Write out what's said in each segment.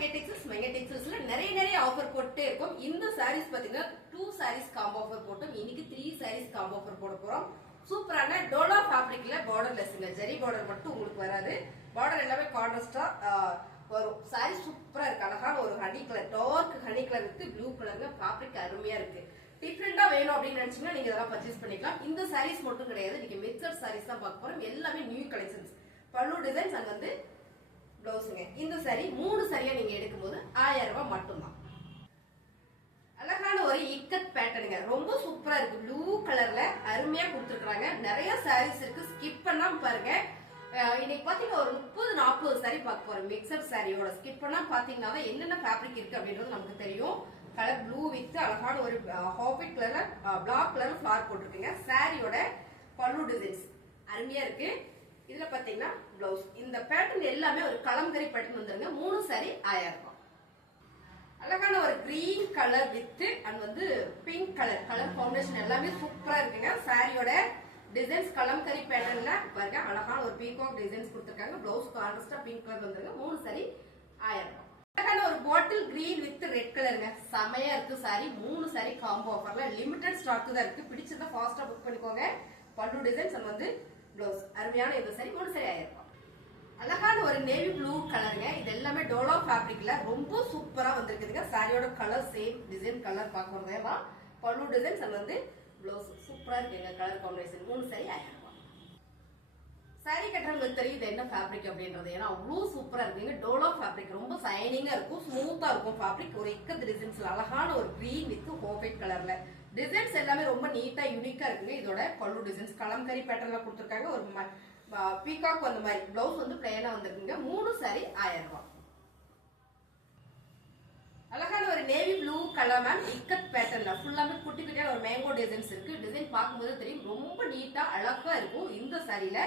மெங்கடெக்ஸஸ்ல நிறைய ஆஃபர் போட்டே இருக்கும். இந்த சாரீஸ் பாத்தீங்கன்னா 2 சாரீஸ் காம்போ ஆஃபர் போட்டோம். இன்னைக்கு 3 சாரீஸ் காம்போ ஆஃபர் போட போறோம். சூப்பரான டோலா ஃபேப்ரிக்ல பார்டர்லெஸ்ங்க, ஜெரி பார்டர் மட்டும் உங்களுக்கு வராது. பார்டர் எல்லாமே கான்ட்ராஸ்டா வரும். சாரி சூப்பரா இருக்கு. அழகான ஒரு honey colour, dark honey colour with blue கலர்ல ஃபேப்ரிக் அருமையா இருக்கு. டிஃபரெண்டா வேணும் அப்படின்னு நினைச்சீங்கன்னா நீங்க இதெல்லாம் பர்ச்சேஸ் பண்ணிக்கலாம். இந்த சாரீஸ் மட்டும் கிடையாது, இன்னைக்கு மிக்சர் சாரீஸ் தான் பார்க்க போறோம். எல்லாமே நியூ கலெக்ஷன்ஸ். பல்லு டிசைன்ஸ் அண்ட் வந்து பிளவுஸுங்க. இந்த சாரி 3 சாரியா நீங்க எடுக்கும்போது 1000 ரூபாய் மட்டும்தான். அழகான ஒரு இக்கட் பேட்டர்னுங்க, ரொம்ப சூப்பரா இருக்கு. ப்ளூ கலர்ல அருமையா கொடுத்துருக்காங்க. நிறைய சாரீஸ் இருக்கு, ஸ்கிப் பண்ணாம பாருங்க. இன்னைக்கு பாத்தீங்கன்னா ஒரு 30-40 சாரி பார்க்க போறோம். மிக்சர் சாரியோட ஸ்கிப் பண்ணா பாத்தீங்கன்னா என்னென்ன ஃபேப்ரிக் இருக்கு அப்படின்றது நமக்கு தெரியும். கலர் ப்ளூ வித் அழகான ஒரு ஹாஃபிட் கலர்ல பிளாக் கலர்ல ஃபிளார் போட்டிருக்கீங்க. சாரியோட பல்லு டிசைன்ஸ் அருமையா இருக்கு. இதுல பாத்தீங்கன்னா பிளவுஸ். இந்த பேட்டர்ன் எல்லாமே ஒரு கலம்கரி பேட்டர்ன் வந்துருங்க. 3 சாரி 1000 ரூபாய். அழகான ஒரு கிரீன் கலர் வித் அண்ட் வந்து பிங்க் கலர் காம்பினேஷன் எல்லாமே சூப்பரா இருக்குங்க. சாரியோட டிசைன்ஸ் கலம்கரி பேட்டர்ன்ல பாருங்க, அழகான ஒரு பீகாக் டிசைன்ஸ் கொடுத்துருக்காங்க. பிளவுஸ் கான்ட்ராஸ்டா பிங்க் கலர் வந்துருங்க. 3 சாரி 1000 ரூபாய். அழகான ஒரு பாட்டில் கிரீன் வித் ரெட் கலருங்க, செமையா இருக்கு சாரி. 3 சாரி காம்போ ஆஃபர்ல லிமிடெட் ஸ்டாக் தான் இருக்கு. பிடிச்சதை ஃபாஸ்டா புக் பண்ணிக்கோங்க. பல்லு டிசைன்ஸ் அண்ட் வந்து பிளவுஸ் அருமையான இந்த சாரி 3 சாரி 1000 ரூபாய். அழகான ஒரு நேவி ப்ளூ கலருங்க. இது எல்லாமே டோலா ஃபேப்ரிக்ல ரொம்ப சூப்பரா வந்திருக்குதுங்க. சாரியோட கலர் சேம் டிசைன் கலர் பார்க்கறதேவா. பல்லு டிசைன்ஸ் அண்ட் வந்து பிளவுஸ் சூப்பரா இருக்குங்க. கலர் காம்பினேஷன் 3 சாரி 1000 ரூபாய். சாரி கட்டுறவங்களுக்கு தெரியும் இது என்ன ஃபேப்ரிக் அப்படின்றது. ஏன்னா அவ்வளவு சூப்பரா இருக்குங்க. டோலா ஃபேப்ரிக் ரொம்ப சைனிங்கா இருக்கும், ஸ்மூத்தா இருக்கும் ஃபேப்ரிக். ஒரு இக்கத் டிசைன்ஸ்ல அழகான ஒரு கிரீன் வித் ஹோஃபைட் கலர்ல டிசைன்ஸ் எல்லாமே ரொம்ப நீட்டா யூனிக்கா இருக்குங்க. இதோட பல்லு டிசைன்ஸ் கலம்கரி பேட்டர்ன்ல கொடுத்துருக்காங்க. ஒரு பீகாக் அந்த மாதிரி பிளவுஸ் வந்து பிளைனா வந்திருக்குங்க. 3 சாரி 1000 ரூபாய். அழகான ஒரு navy blue colour ma'am ikat பேட்டர்ன்ல ஃபுல்லாமே குட்டி குட்டியான ஒரு மேங்கோ டிசைன்ஸ் இருக்கு. டிசைன் பார்க்கும்போது தெரியும், ரொம்ப நீட்டா அழகா இருக்கும். இந்த சாரியில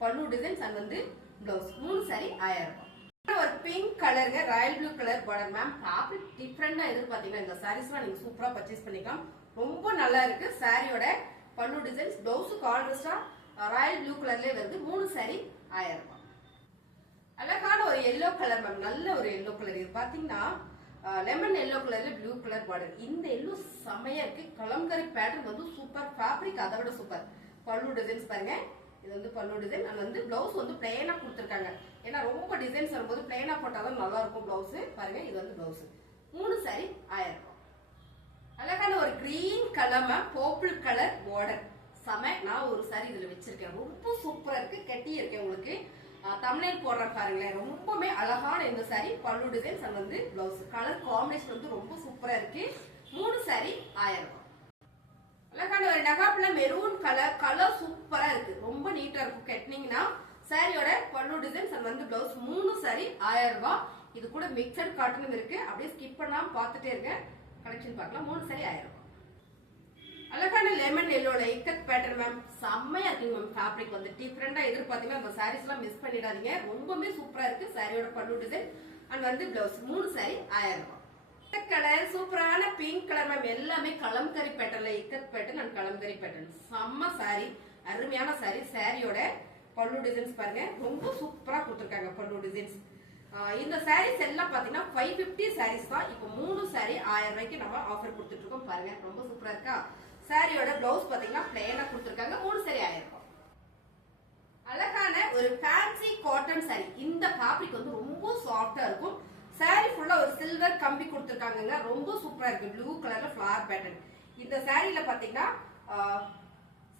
பல்லு டிசைன்ஸ் அண்ட் வந்து பிளவுஸ் 3 சாரி 1000 ரூபாய். ஒரு பிங்க் கலருங்க, royal blue colour border ma'am. Fabric டிஃபரெண்டா எதிர்பார்த்தீங்கன்னா இந்த சாரீஸ்லாம் நீங்க சூப்பரா பர்ச்சேஸ் பண்ணிக்கலாம். ரொம்ப நல்லா இருக்கு. சாரியோட pallu designs blouse கான்ட்ராஸ்டா Royal blue கலர்லயே வருது. 3 சாரி 1000 ரூபாய். அழகான ஒரு எல்லோ கலர் மேம், நல்ல ஒரு எல்லோ கலர். இது பாத்தீங்கன்னா லெமன் எல்லோ கலர்ல ப்ளூ கலர் பார்டர். இந்த எல்லோ செமையா இருக்கு. கலம்கரி பேட்டர்ன் வந்து சூப்பர், ஃபேப்ரிக் அதை விட சூப்பர். பல்லு டிசைன்ஸ் பாருங்க, இது வந்து பல்லு டிசைன் அண்ட் வந்து பிளவுஸ் வந்து பிளைனா கொடுத்துருக்காங்க. ஏன்னா ரொம்ப டிசைன்ஸ் வரும்போது பிளைனா போட்டாதான் நல்லா இருக்கும் பிளவுஸ். பாருங்க, இது வந்து பிளவுஸ் 3 சாரி 1000 ரூபாய். அழகான ஒரு green colour ma'am, purple colour border செம. நான் ஒரு சாரி இதுல வச்சிருக்கேன், ரொம்ப சூப்பரா இருக்கு. கட்டி இருக்கேன், உங்களுக்கு தமிழில் போடுறேன் பாருங்களேன். ரொம்பவே அழகான இந்த சாரி பல்லு டிசைன்ஸ் அண்ட் வந்து பிளவுஸ் கலர் காம்பினேஷன் வந்து ரொம்ப சூப்பரா இருக்கு. 3 சாரி 1000 ரூபாய். அழகான ஒரு நகாப்ல மெரூன் கலர் சூப்பரா இருக்கு, ரொம்ப நீட்டா இருக்கும். கட்டினீங்கன்னா சாரியோட பல்லு டிசைன்ஸ் அண்ட் வந்து பிளவுஸ் 3 சாரி 1000 ரூபாய். இது கூட மிக்சட் காட்டனும் இருக்கு. அப்படியே ஸ்கிப் பண்ணாம பார்த்துட்டே இருக்க கலெக்ஷன் பார்க்கலாம். 3 சாரி 1000 ரூபாய். அழகான லெமன் எல்லோல இக்கட் பேட்டர்ன் மேம், செம்மையா இருக்குங்க மேம். ஃபேப்ரிக் வந்து டிஃபரெண்டா எதிர்பார்த்தீங்கன்னா அந்த சாரீஸ் எல்லாம் மிஸ் பண்ணிடாதீங்க. ரொம்பவே சூப்பரா இருக்கு. சாரியோட பல்லு டிசைன் அண்ட் வந்து பிளவுஸ் 3 சாரி 1000 ரூபாய். கலர் சூப்பரான பிங்க் கலர் மேம், எல்லாமே கலம்கரி பேட்டர்ன்ல ikat pattern and Kalamkari pattern செம்ம சாரி, அருமையான சாரி. சாரியோட பல்லு டிசைன்ஸ் பாருங்க, ரொம்ப சூப்பரா கொடுத்துருக்காங்க பல்லு டிசைன்ஸ். இந்த சாரீஸ் எல்லாம் பாத்தீங்கன்னா 550 சாரீஸ் தான். இப்போ 3 சாரி 1000 ரூபாய்க்கு நம்ம ஆஃபர் கொடுத்துட்டு இருக்கோம். பாருங்க, ரொம்ப சூப்பரா இருக்கா. சாரியோட பிளவுஸ் பாத்தீங்கன்னா பிளைனா கொடுத்துருக்காங்க. 3 சாரி 1000 ரூபாய். அழகான ஒரு ஃபேன்சி காட்டன் சாரி. இந்த ஃபேப்ரிக் வந்து ரொம்ப சாஃப்டா இருக்கும். சாரி ஃபுல்லா ஒரு சில்வர் கம்பி கொடுத்துருக்காங்க, ரொம்ப சூப்பரா இருக்கு. ப்ளூ கலர்ல ஃபிளவர் பேட்டர்ன். இந்த சாரியில பாத்தீங்கன்னா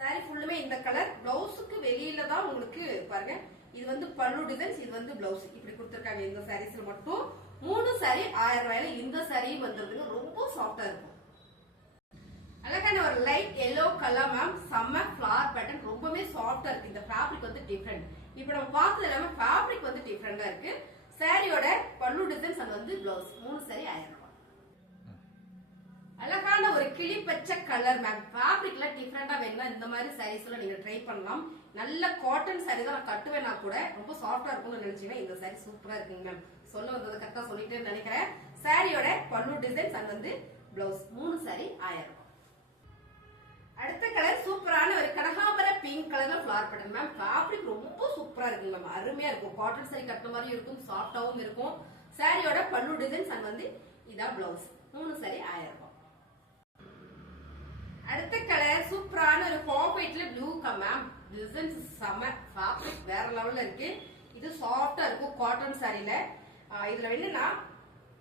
சாரி ஃபுல்லுமே இந்த கலர். பிளவுஸுக்கு வெளியில தான் உங்களுக்கு பாருங்க, இது வந்து பல்லு டிசைன்ஸ், இது வந்து பிளவுஸ் இப்படி கொடுத்துருக்காங்க. இந்த சாரீஸ்ல மட்டும் 3 சாரி 1000 ரூபாயில இந்த சாரியும் வந்துருதுங்க. ரொம்ப சாஃப்டா இருக்கும். அழகான ஒரு லைட் எல்லோ கலர் மேம், செம்ம ஃபிளவர் பேட்டர்ன், ரொம்பவே சாஃப்டா இருக்கு. இந்த ஃபேப்ரிக் வந்து டிஃபரெண்ட். இப்போ நம்ம பார்த்தது எல்லாமே ஃபேப்ரிக் வந்து டிஃபரெண்டா இருக்கு. சாரியோட பல்லு டிசைன்ஸ் அண்ட் வந்து பிளவுஸ் 3 சாரி 1000 ரூபாய். அழகான ஒரு கிளி பச்சை கலர் மேம், ஃபேப்ரிக்ல டிஃபரெண்டா வேணும்னா இந்த மாதிரி சாரீஸ் எல்லாம் நீங்க ட்ரை பண்ணலாம். நல்ல காட்டன் சாரி தான் நான் கட்டுவேனா கூட, ரொம்ப சாஃப்டா இருக்கும்னு நினைச்சீங்கன்னா இந்த சாரி சூப்பரா இருக்குங்க மேம். சொல்ல வந்தது கரெக்டா சொல்லிட்டேன்னு நினைக்கிறேன். சாரியோட பல்லு டிசைன்ஸ் அண்ட் வந்து பிளவுஸ் 3 சாரி 1000 ரூபாய். அடுத்த கலர் சூப்பரான ஒரு கனகாம்பர பிங்க் கலர்ல ஃபிளவர் பேட்டர்ன் மேம். ஃபேப்ரிக் ரொம்ப சூப்பரா இருக்கு மேம், அருமையா இருக்கும். காட்டன் சாரி கட்ட மாதிரி இருக்கும், சாஃப்டாவும் இருக்கும். சாரியோட பல்லு டிசைன்ஸ் அண்ட் வந்து இதான் பிளவுஸ். 3 சாரி 1000 ரூபாய். அடுத்த கலர் சூப்பரான ஒரு பாக்கெட்ல ப்ளூ மேம். டிசைன்ஸ் செம, ஃபேப்ரிக் வேற லெவல்ல இருக்கு. இது சாஃப்டா இருக்கும் காட்டன் சாரில. இதுல என்னன்னா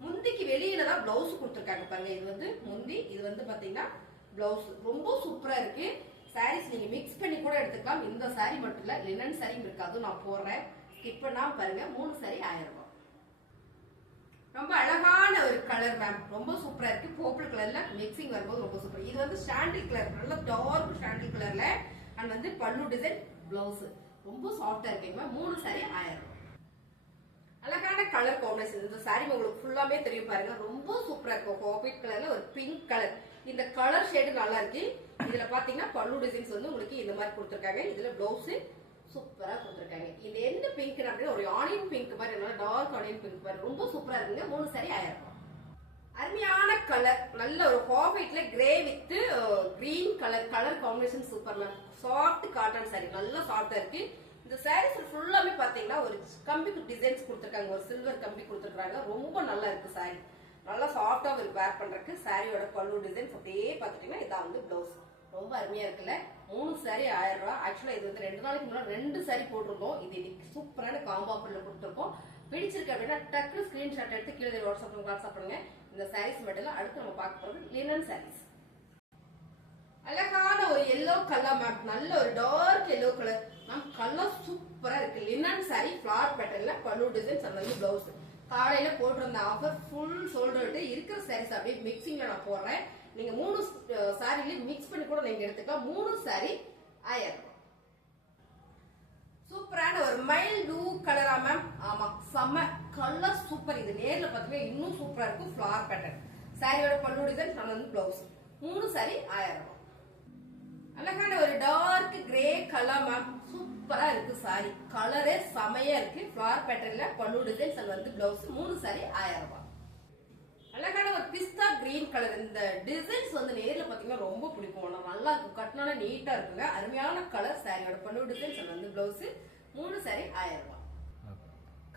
முந்திக்கு வெளியில தான் பிளவுஸ் கொடுத்துருக்காங்க பாருங்க. இது வந்து முந்தி, இது வந்து பாத்தீங்கன்னா பிளவுஸ். ரொம்ப சூப்பரா இருக்கு. சாரீஸ் நீங்க மிக்ஸ் பண்ணி கூட எடுத்துக்கலாம். இந்த சாரி மட்டும் இல்ல, லினன் சாரியும் இருக்கு, அதுவும் நான் போடுறேன், ஸ்கிப் பண்ணாம பாருங்க. 3 சாரி 1000 ரூபாய். ரொம்ப அழகான ஒரு கலர் மேம், ரொம்ப சூப்பரா இருக்கு. பர்பிள் கலர்ல மிக்சிங் வரும்போது ரொம்ப சூப்பர். இது வந்து சாண்டில் கலர், நல்ல டார்க் சாண்டில் கலர்ல அண்ட் வந்து பல்லு டிசைன் பிளவுஸ் ரொம்ப சாஃப்டா இருக்குங்க. 3 சாரி 1000 ரூபாய். அழகான கலர் காம்பினேஷன். இந்த சாரி உங்களுக்கு ஃபுல்லாமே தெரியும் பாருங்க, ரொம்ப சூப்பரா இருக்கும். காஃபி கலர்ல ஒரு பிங்க் கலர். இந்த கலர் ஷேடு நல்லா இருக்கு. இதுல பாத்தீங்கன்னா பல்லு டிசைன்ஸ் வந்து உங்களுக்கு இந்த மாதிரி கொடுத்துருக்காங்க. இதுல பிளவுஸ் சூப்பரா கொடுத்துருக்காங்க. இது என்ன பிங்க் அப்படின்னா ஒரு ஆனியன் பிங்க் மாதிரி, நல்லா டார்க் ஆனியன் பிங்க் மாதிரி ரொம்ப சூப்பரா இருக்குங்க. 3 சாரி 1000 ரூபாய். அருமையான கலர், நல்ல ஒரு காஃபிட்ல grey with green colour. Colour combination super ma'am. Soft cotton sari, நல்லா சாஃப்டா இருக்கு. இந்த சாரீஸ் ஃபுல்லாமே பாத்தீங்கன்னா ஒரு கம்பி டிசைன்ஸ் கொடுத்துருக்காங்க, ஒரு சில்வர் கம்பி கொடுத்துருக்காங்க. ரொம்ப நல்லா இருக்கு சாரி, நல்லா சாஃப்டா ஒரு வேர் பண்றதுக்கு. சாரியோட பல்லு டிசைன்ஸ் அப்படியே பாத்துட்டீங்கன்னா இதான் வந்து பிளவுஸ். ரொம்ப அருமையா இருக்குல்ல. 3 சாரி 1000 ரூபாய். ஆக்சுவலா இது வந்து 2 நாளைக்கு முன்னாடி 2 சாரி போட்டிருந்தோம். இது இன்னைக்கு சூப்பரான காம்போ ஆஃபர்ல கொடுத்துருக்கோம். பிடிச்சிருக்கு அப்படின்னா டக்கு ஸ்கிரீன்ஷாட் எடுத்து கீழே வாட்ஸ்அப் பண்ணுங்க. இந்த சாரீஸ் மட்டும் இல்ல, அடுத்து நம்ம பார்க்க போறது லினன் சாரீஸ். அழகான ஒரு எல்லோ கலர் மேம், நல்ல ஒரு dark yellow colour ma'am. Colour சூப்பரா இருக்கு. லினன் சாரி ஃபிளவர் பேட்டர்ன்ல பல்லு டிசைன்ஸ் அந்த வந்து பிளவுஸ். காலையில போட்டிருந்த ஆஃபர் ஃபுல் சோல்ட் அவுட். இருக்கிற சாரீஸ் அப்படியே மிக்சிங்ல நான் போடுறேன். நீங்க 3 சாரிலையும் மிக்ஸ் பண்ணி கூட நீங்க எடுத்துக்கலாம். 3 சாரி 1000 ரூபாய். சூப்பரான ஒரு மைல் ப்ளூ கலரா மேம். ஆமா, செம்ம கலர் சூப்பர். இது நேர்ல பாத்தீங்கன்னா இன்னும் சூப்பரா இருக்கும். Flower pattern. சாரியோட பல்லு டிசைன் நம்ம வந்து பிளவுஸ். 3 சாரி 1000 ரூபாய். அழகான ஒரு டார்க் கிரே கலர் மேம், சூப்பரா இருக்கு சாரி. கலரே செமையா இருக்கு. ஃபிளவர் பேட்டர்ன்ல பல்லு டிசைன்ஸ் அது வந்து பிளவுஸ். 3 சாரி 1000 ரூபாய். அழகான ஒரு பிஸ்தா கிரீன் கலர். இந்த டிசைன்ஸ் வந்து நேர்ல பாத்தீங்கன்னா ரொம்ப பிடிக்கும். நல்லா இருக்கும், கட்டினா நீட்டா இருக்குங்க. அருமையான கலர். சாரியோட பல்லு டிசைன்ஸ் அது வந்து பிளவுஸ். 3 சாரி 1000 ரூபாய்.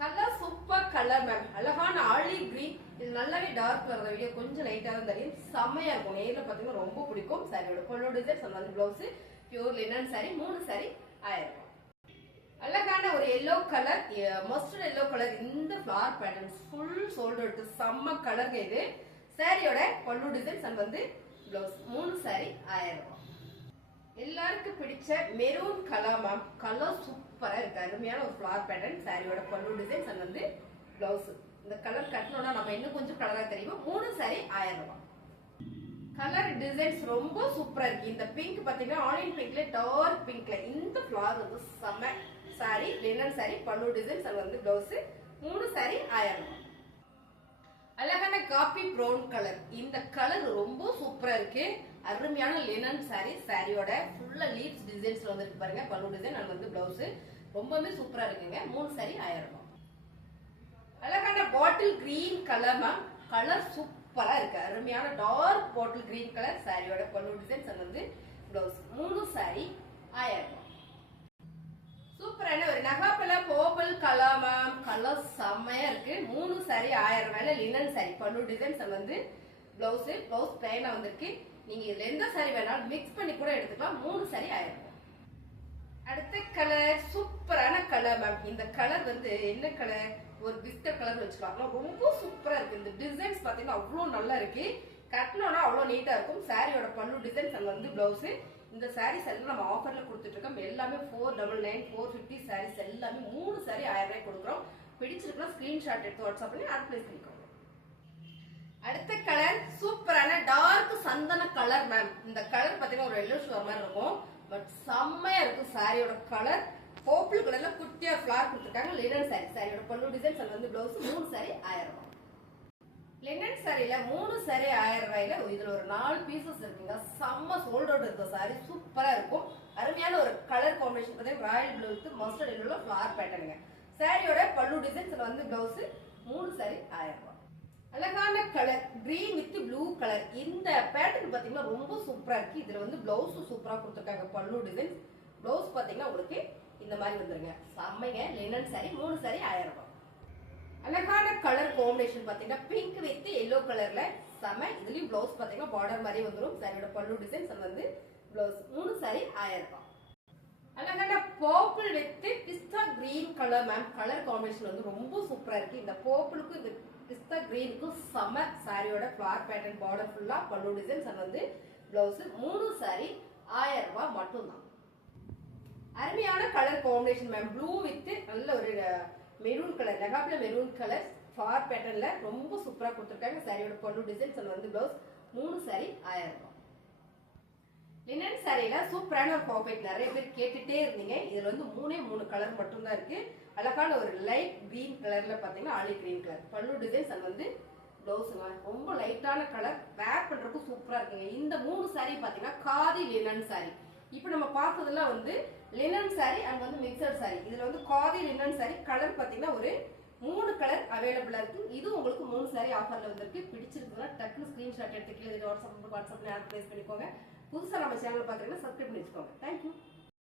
Colour super colour ma'am. அழகான ஆலிவ் கிரீன். இது நல்லாவே டார்க் கலர். வீடியோ கொஞ்சம் லைட்டா தான் தெரியும், செம்மையா இருக்கும். நேர்ல பாத்தீங்கன்னா ரொம்ப பிடிக்கும். சாரியோட பல்லு டிசைன்ஸ் அது வந்து blouse. Pure linen sari. 3 sari 1000 ரூபாய். அழகான ஒரு yellow colour, mustard yellow colour. இந்த flower patterns full sold out. செம்ம கலருங்க இது. சாரியோட பல்லு டிசைன்ஸ் அண்ட் வந்து பிளவுஸ். 3 சாரி 1000 ரூபாய். எல்லாருக்கும் பிடிச்ச மெரூன் கலர் மேம். கலர் சூப்பரா இருக்கு. அருமையான ஒரு ஃபிளவர் பேட்டர்ன். சாரியோட பல்லு டிசைன்ஸ் அண்ட் வந்து பிளவுஸ். இந்த கலர் கட்டணும்னா நம்ம இன்னும் கொஞ்சம் கலரா தெரியும். 3 சாரி 1000 ரூபாய். கலர் டிசைன்ஸ் ரொம்ப சூப்பரா இருக்கு. இந்த பிங்க் பாத்தீங்கன்னா ஆனியன் பிங்க்ல டார்க் பிங்க்ல இந்த ஃபிளவர் வந்து செம்ம. சாரி லினன் சாரி பல்லு டிசைன்ஸ் அது வந்து பிளவுஸ். 3 சாரி 1000 ரூபாய். அழகான காபி ப்ரௌன் கலர். இந்த கலர் ரொம்ப சூப்பரா இருக்கு. அருமையான லினன் சாரி. சாரியோட ஃபுல்லா லீவ்ஸ் டிசைன்ஸ்ல வந்துருக்கு பாருங்க. பல்லு டிசைன் அது வந்து பிளவுஸ். ரொம்பவே சூப்பரா இருக்குங்க. 3 சாரி 1000 ரூபாய். அழகான bottle green colour ma'am. Colour சூப்பரா இருக்கு. அருமையான டார்க் பாட்டில் கிரீன் கலர். சாரியோட பல்லு டிசைன்ஸ் அது வந்து பிளவுஸ். 3 சாரி 1000 ரூபாய். சூப்பரான ஒரு நகாப்பழ பர்பிள் கலர் மேம். கலர் செம்மையா இருக்கு. 3 சாரி 1000 ரூபாயில லினன் சாரி பல்லு டிசைன்ஸ் அது வந்து பிளவுஸ். பிளவுஸ் பிளைனா வந்திருக்கு. நீங்க இதுல எந்த சாரி வேணாலும் மிக்ஸ் பண்ணி கூட எடுத்துக்கலாம். 3 சாரி 1000 ரூபாய். அடுத்த கலர் சூப்பரான கலர் மேம். இந்த கலர் வந்து என்ன கலர், ஒரு பிஸ்கட் கலர் வச்சுக்கலாம். ரொம்ப சூப்பரா இருக்கு. இந்த டிசைன்ஸ் பாத்தீங்கன்னா அவ்வளவு நல்லா இருக்கு. கட்டணும்னா அவ்வளவு நீட்டா இருக்கும். சாரியோட பல்லு டிசைன்ஸ் அது வந்து பிளவுஸ். இந்த சாரீஸ் எல்லாம் நம்ம ஆஃபர்ல கொடுத்துட்டு இருக்கோம். எல்லாமே 499 450 சாரீஸ் எல்லாமே 3 சாரி 1000 ரூபாய் கொடுக்குறோம். பிடிச்சிருக்கா ஸ்கிரீன்ஷாட் எடுத்து வாட்ஸ்அப் பண்ணி ஆட் பிளேஸ் பண்ணிக்கோங்க. அடுத்த கலர் சூப்பரான டார்க் சந்தன கலர் மேம். இந்த கலர் பாத்தீங்கன்னா ஒரு எல்லோ ஷோர் மாதிரி இருக்கும். பட் செம்மையா இருக்கும். சாரியோட கலர் பர்பிள் கலர்ல குட்டியா ஃபிளவர் கொடுத்துருக்காங்க. Linen sorry. சாரியோட பல்லு டிசைன்ஸ் அது வந்து பிளவுஸ். 3 சாரி 1000 ரூபாய். லினன் சாரியில 3 சாரி 1000 ரூபாயில இதுல ஒரு 4 பீசஸ் இருக்குங்க. செம்ம சோல்ட் அவுட் இருக்க சாரி. சூப்பரா இருக்கும். அருமையான ஒரு கலர் காம்பினேஷன் பார்த்தீங்கன்னா ராயல் ப்ளூ வித் மஸ்டர்ட் எல்லோல ஃபிளவர் பேட்டர்னுங்க. சாரியோட பல்லு டிசைன்ஸ் வந்து பிளவுஸ். 3 சாரி 1000 ரூபாய். அழகான colour green with blue colour. இந்த பேட்டர்ன் பாத்தீங்கன்னா ரொம்ப சூப்பரா இருக்கு. இதுல வந்து பிளவுஸ் சூப்பரா கொடுத்துருக்காங்க. பல்லு டிசைன் பிளவுஸ் பாத்தீங்கன்னா உங்களுக்கு இந்த மாதிரி வந்துருங்க. செம்மைங்க. லினன் சாரி. 3 சாரி 1000 ரூபாய். அழகான கலர் காம்பினேஷன் பாத்தீங்கன்னா பிங்க் வித் எல்லோ கலர்ல செம. இதுலயும் பிளவுஸ் பாத்தீங்கன்னா பார்டர் மாதிரி வந்துரும். சாரியோட பல்லு டிசைன்ஸ் வந்து பிளவுஸ். 3 சாரி 1000 ரூபாய். அழகான purple with pista green colour ma'am. Colour combination வந்து ரொம்ப சூப்பரா இருக்கு. இந்த பர்பிளுக்கும் இந்த பிஸ்தா கிரீனுக்கும் செம. சாரியோட ஃபிளார் பேட்டர்ன் பார்டர் ஃபுல்லா பல்லு டிசைன்ஸ் வந்து பிளவுஸ். 3 சாரி 1000 ரூபாய் மட்டும்தான். அருமையான colour combination ma'am. Blue with நல்ல ஒரு மெரூன் கலர், நெகாப்ல மெரூன் கலர் ஃபார் பேட்டர்ன்ல ரொம்ப சூப்பரா கொடுத்துருக்காங்க. சாரியோட பல்லு டிசைன்ஸ் வந்து பிளவுஸ். 3 சாரி 1000 ரூபாய். லினன் சாரியில சூப்பரான ஒரு பாக்கெட் நிறைய பேர் கேட்டுட்டே இருந்தீங்க. இதுல வந்து 3 கலர் மட்டும் தான் இருக்கு. அழகான ஒரு லைட் கிரீன் கலர்ல பாத்தீங்கன்னா ஆலிவ் கிரீன் கலர் பல்லு டிசைன்ஸ் வந்து பிளவுஸுங்க. ரொம்ப லைட்டான கலர், வேர் பண்றதுக்கு சூப்பரா இருக்குங்க. இந்த 3 சாரி பாத்தீங்கன்னா காதி லினன் சாரி. இப்போ நம்ம பார்த்ததுல வந்து லினன் சாரி அண்ட் வந்து மிக்சர் சாரி. இதுல வந்து காதி லினன் சாரி கலர் பாத்தீங்கன்னா ஒரு 3 கலர் அவைலபிளா இருக்கு. இது உங்களுக்கு 3 சாரி ஆஃபர்ல வந்திருக்கு. பிடிச்சிருக்குன்னா டக்குனு ஸ்கிரீன்ஷாட் எடுத்து கீழே வாட்ஸ்அப்ல ஆட் பிளேஸ் பண்ணிக்கோங்க. புதுசா நம்ம சேனல் பாக்குறீங்கன்னா சப்ஸ்கிரைப் பண்ணி வச்சுக்கோங்க. தேங்க்யூ.